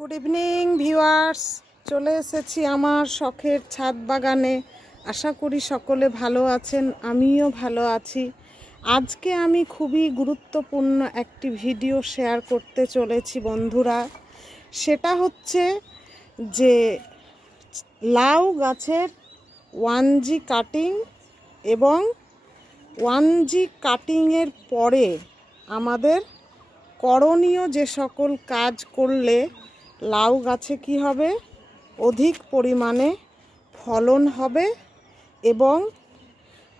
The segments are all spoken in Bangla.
গুড ইভিনিং ভিউয়ার্স, চলে এসেছি আমার শখের ছাদ বাগানে। আশা করি সকলে ভালো আছেন, আমিও ভালো আছি। আজকে আমি খুবই গুরুত্বপূর্ণ একটি ভিডিও শেয়ার করতে চলেছি বন্ধুরা। সেটা হচ্ছে যে লাউ গাছের 1G কাটিং এবং 1G কাটিংয়ের পরে আমাদের করণীয় যে সকল কাজ করলে লাউ গাছে কি হবে, অধিক পরিমাণে ফলন হবে এবং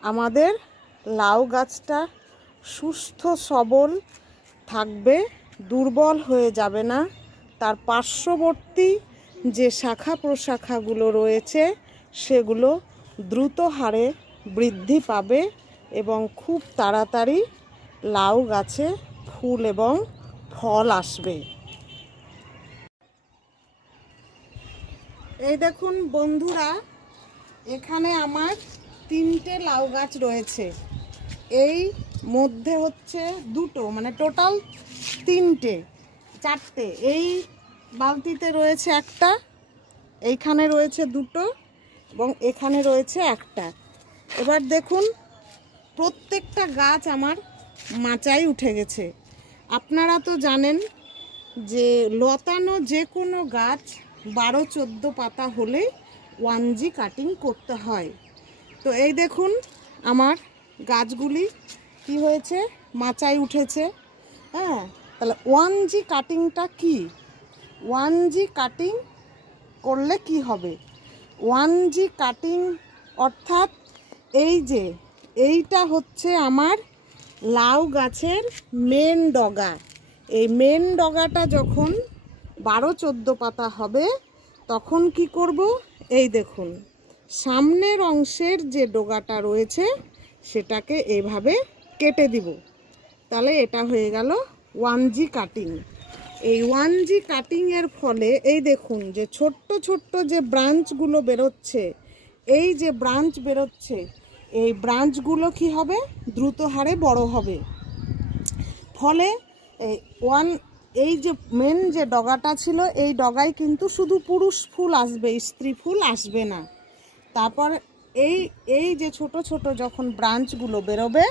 আমাদের লাউ গাছটা সুস্থ সবল থাকবে, দুর্বল হয়ে যাবে না। তার পার্শ্ববর্তী যে শাখা প্রশাখাগুলো রয়েছে সেগুলো দ্রুত হারে বৃদ্ধি পাবে এবং খুব তাড়াতাড়ি লাউ গাছে ফুল এবং ফল আসবে। এই দেখুন বন্ধুরা, এখানে আমার 3টে লাউ গাছ রয়েছে। এই মধ্যে হচ্ছে 2টো, মানে টোটাল 4টে। এই বালতিতে রয়েছে একটা, এইখানে রয়েছে 2টো এবং এখানে রয়েছে একটা। এবার দেখুন প্রত্যেকটা গাছ আমার মাচায় উঠে গেছে। আপনারা তো জানেন যে লতানো যে কোনো গাছ 12-14 পাতা হলে 1G কাটিং করতে হয়। তো এই দেখুন আমার গাছগুলি কি হয়েছে, মাচায় উঠেছে। হ্যাঁ, তাহলে 1G কাটিংটা কি? 1G কাটিং করলে কি হবে? 1G কাটিং অর্থাৎ এই যে এইটা হচ্ছে আমার লাউ গাছের মেন ডগা। এই মেন ডগাটা যখন 12-14 পাতা হবে তখন কি করব, এই দেখুন সামনের অংশের যে ডগাটা রয়েছে সেটাকে এইভাবে কেটে দিব। তাহলে এটা হয়ে গেল 1G কাটিং। এই 1G কাটিংয়ের ফলে এই দেখুন যে ছোট্ট ছোট্ট যে ব্রাঞ্চগুলো বেরোচ্ছে, এই যে ব্রাঞ্চ বেরোচ্ছে, এই ব্রাঞ্চগুলো কি হবে, দ্রুত হারে বড় হবে। ফলে এই যে মেন যে ডগাটা ছিল এই ডগায় কিন্তু শুধু পুরুষ ফুল আসবে, স্ত্রী ফুল আসবে না। তারপর এই যে ছোট ছোট যখন ব্রাঞ্চগুলো বেরোবে,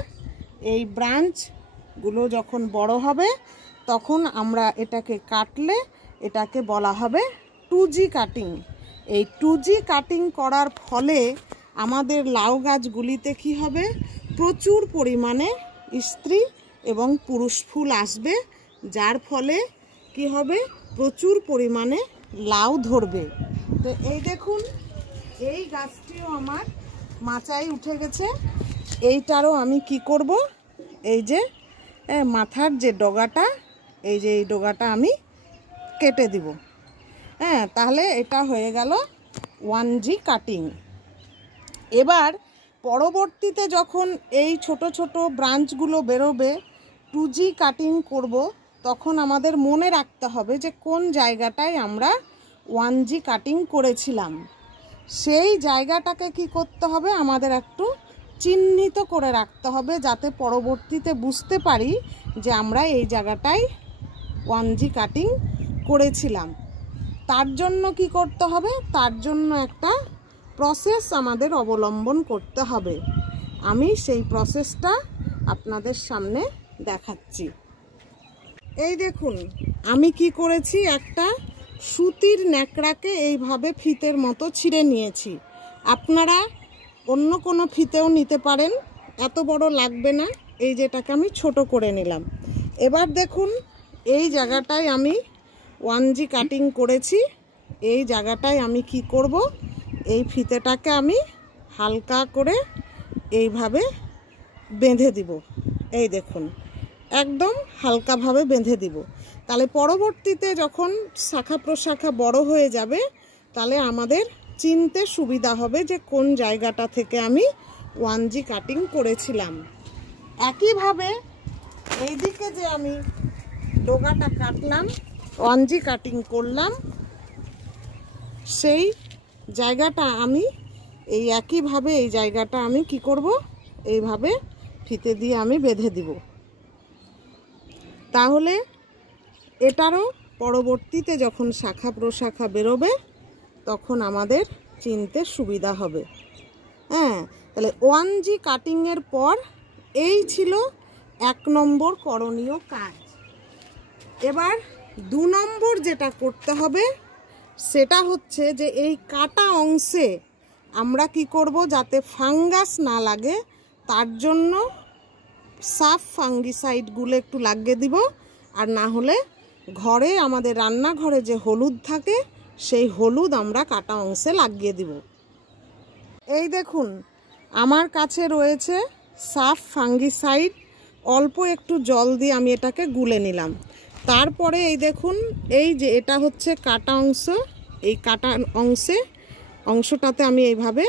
এই ব্রাঞ্চগুলো যখন বড় হবে তখন আমরা এটাকে কাটলে এটাকে বলা হবে 2G কাটিং। এই 2G কাটিং করার ফলে আমাদের লাউ গাছগুলিতে কি হবে, প্রচুর পরিমাণে স্ত্রী এবং পুরুষ ফুল আসবে, যার ফলে কি হবে, প্রচুর পরিমাণে লাউ ধরবে। তো এই দেখুন এই গাছটিও আমার মাচায় উঠে গেছে। এইটারও আমি কি করব, এই যে মাথার যে ডগাটা, এই যে এই ডগাটা আমি কেটে দিব। হ্যাঁ, তাহলে এটা হয়ে গেল 1G কাটিং। এবার পরবর্তীতে যখন এই ছোট ছোট ব্রাঞ্চগুলো বেরোবে, 2G কাটিং করব, তখন আমাদের মনে রাখতে হবে যে কোন জায়গাটায় আমরা 1G কাটিং করেছিলাম। সেই জায়গাটাকে কি করতে হবে, আমাদের একটু চিহ্নিত করে রাখতে হবে, যাতে পরবর্তীতে বুঝতে পারি যে আমরা এই জায়গাটায় 1G কাটিং করেছিলাম। তার জন্য কি করতে হবে, তার জন্য একটা প্রসেস আমাদের অবলম্বন করতে হবে। আমি সেই প্রসেসটা আপনাদের সামনে দেখাচ্ছি। এই দেখুন আমি কি করেছি, একটা সুতির ন্যাকড়াকে এইভাবে ফিতের মতো ছিঁড়ে নিয়েছি। আপনারা অন্য কোনো ফিতেও নিতে পারেন, এত বড় লাগবে না। এই যেটাকে আমি ছোট করে নিলাম। এবার দেখুন এই জায়গাটায় আমি 1G কাটিং করেছি। এই জায়গাটায় আমি কি করব, এই ফিতেটাকে আমি হালকা করে এইভাবে বেঁধে দিব। এই দেখুন একদম হালকাভাবে বেঁধে দিব। তাহলে পরবর্তীতে যখন শাখা প্রশাখা বড় হয়ে যাবে তাহলে আমাদের চিনতে সুবিধা হবে যে কোন জায়গাটা থেকে আমি 1G কাটিং করেছিলাম। একইভাবে এইদিকে যে আমি ডগাটা কাটলাম, 1G কাটিং করলাম, সেই জায়গাটা আমি এই একইভাবে এই জায়গাটা আমি কি করব, এইভাবে ফিতে দিয়ে আমি বেঁধে দিব। তাহলে এটারও পরবর্তীতে যখন শাখা প্রশাখা বেরোবে তখন আমাদের চিনতে সুবিধা হবে। হ্যাঁ, তাহলে 1G কাটিংয়ের পর এই ছিল 1 নম্বর করণীয় কাজ। এবার 2 নম্বর যেটা করতে হবে সেটা হচ্ছে যে এই কাটা অংশে আমরা কি করব, যাতে ফাঙ্গাস না লাগে তার জন্য সাফ ফাঙ্গিসাইডগুলো একটু লাগিয়ে দিব, আর না হলে ঘরে আমাদের রান্নাঘরে যে হলুদ থাকে সেই হলুদ আমরা কাটা অংশে লাগিয়ে দিব। এই দেখুন আমার কাছে রয়েছে সাফ ফাঙ্গিসাইড, অল্প একটু জল দিয়ে আমি এটাকে গুলে নিলাম। তারপরে এই দেখুন এই যে এটা হচ্ছে কাটা অংশ, এই কাটা অংশটাতে আমি এইভাবে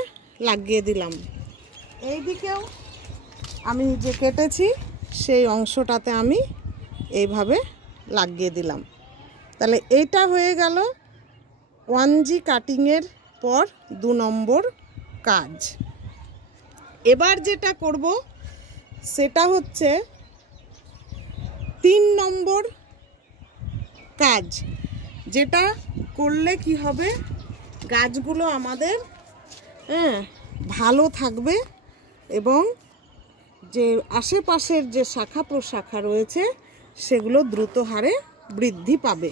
লাগিয়ে দিলাম। এই দিকেও আমি যে কেটেছি সেই অংশটাতে আমি এইভাবে লাগিয়ে দিলাম। তাহলে এইটা হয়ে গেল 1G কাটিংয়ের পর 2 নম্বর কাজ। এবার যেটা করব সেটা হচ্ছে 3 নম্বর কাজ, যেটা করলে কি হবে, গাছগুলো আমাদের ভালো থাকবে এবং যে আশেপাশের যে শাখা প্রশাখা রয়েছে সেগুলো দ্রুত হারে বৃদ্ধি পাবে।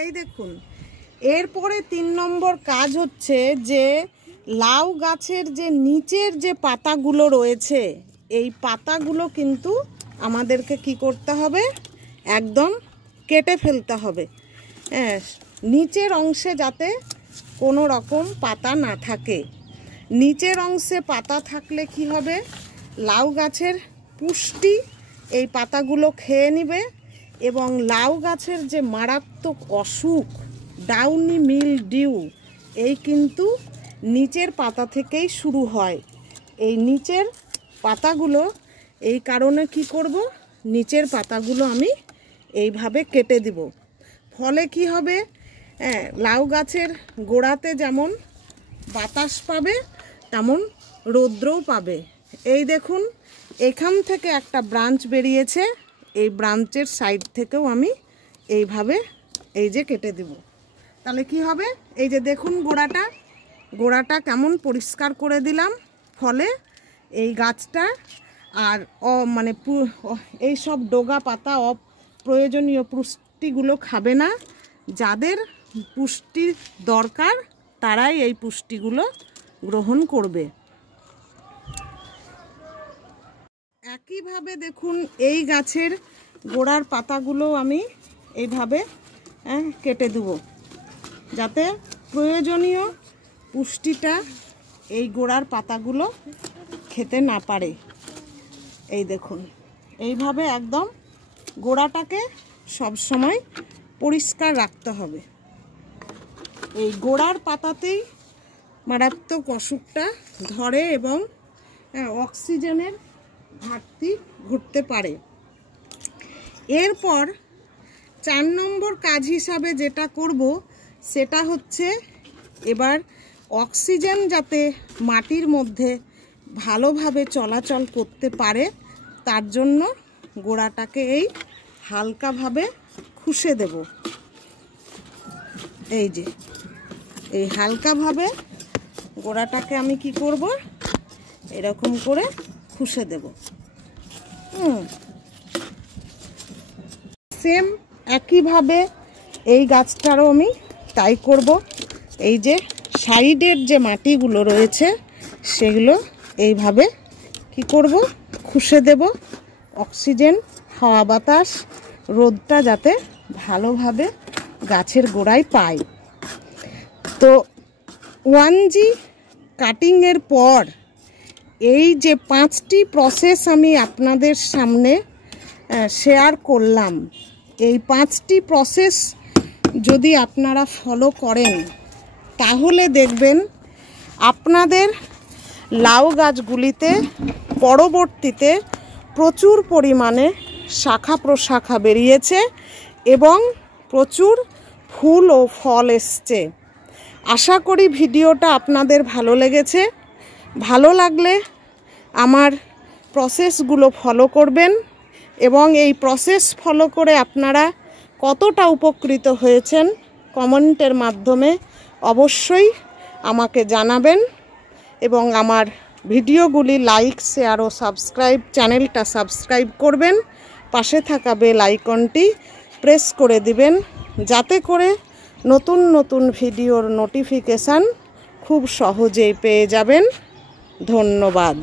এই দেখুন এরপরে 3 নম্বর কাজ হচ্ছে যে লাউ গাছের যে নিচের যে পাতাগুলো রয়েছে এই পাতাগুলো কিন্তু আমাদেরকে কি করতে হবে, একদম কেটে ফেলতে হবে। হ্যাঁ, নিচের অংশে যাতে কোনো রকম পাতা না থাকে। নিচের অংশে পাতা থাকলে কি হবে, লাউ গাছের পুষ্টি এই পাতাগুলো খেয়ে নেবে এবং লাউ গাছের যে মারাত্মক অসুখ ডাউনি মিলডিউ এই কিন্তু নিচের পাতা থেকেই শুরু হয়। এই নিচের পাতাগুলো এই কারণে কি করব, নিচের পাতাগুলো আমি এইভাবে কেটে দিব। ফলে কি হবে, লাউ গাছের গোড়াতে যেমন বাতাস পাবে তেমন রৌদ্রও পাবে। এই দেখুন এখান থেকে একটা ব্রাঞ্চ বেরিয়েছে, এই ব্রাঞ্চের সাইড থেকেও আমি এইভাবে এই যে কেটে দিব। তাহলে কি হবে, এই যে দেখুন গোড়াটা কেমন পরিষ্কার করে দিলাম। ফলে এই গাছটা আর মানে এই সব ডগা পাতা অপ্রয়োজনীয় পুষ্টিগুলো খাবে না। যাদের পুষ্টি দরকার তারাই এই পুষ্টিগুলো গ্রহণ করবে। একইভাবে দেখুন এই গাছের গোড়ার পাতাগুলো আমি এইভাবে কেটে দেব, যাতে প্রয়োজনীয় পুষ্টিটা এই গোড়ার পাতাগুলো খেতে না পারে। এই দেখুন এইভাবে একদম গোড়াটাকে সব সময় পরিষ্কার রাখতে হবে। এই গোড়ার পাতাতেই মারাত্মক অসুখটা ধরে এবং অক্সিজেনের ঘাটতি ঘটতে পারে। এরপর 4 নম্বর কাজ হিসাবে যেটা করব সেটা হচ্ছে এবার অক্সিজেন যাতে মাটির মধ্যে ভালোভাবে চলাচল করতে পারে তার জন্য গোড়াটাকে এই হালকাভাবে খুশে দেব। এই যে এই হালকাভাবে গোড়াটাকে আমি কি করব, এরকম করে খুশে দেব। সেম একইভাবে এই গাছটারও আমি তাই করব। এই যে সাইডের যে মাটিগুলো রয়েছে সেগুলো এইভাবে কি করব, খুশে দেব। অক্সিজেন, হাওয়া বাতাস, রোদটা যাতে ভালোভাবে গাছের গোড়ায় পায়। তো 1G কাটিংয়ের পর এই যে 5টি প্রসেস আমি আপনাদের সামনে শেয়ার করলাম, এই 5টি প্রসেস যদি আপনারা ফলো করেন তাহলে দেখবেন আপনাদের লাউ গাছগুলিতে পরবর্তীতে প্রচুর পরিমাণে শাখা প্রশাখা বেরিয়েছে এবং প্রচুর ফুল ও ফল এসছে। আশা করি ভিডিওটা আপনাদের ভালো লেগেছে। ভালো লাগলে আমার প্রসেসগুলো ফলো করবেন এবং এই প্রসেস ফলো করে আপনারা কতটা উপকৃত হয়েছেন কমেন্টের মাধ্যমে অবশ্যই আমাকে জানাবেন এবং আমার ভিডিওগুলি লাইক শেয়ার ও চ্যানেলটা সাবস্ক্রাইব করবেন। পাশে থাকা বেল আইকনটি প্রেস করে দিবেন যাতে করে নতুন নতুন ভিডিওর নোটিফিকেশান খুব সহজেই পেয়ে যাবেন। ধন্যবাদ।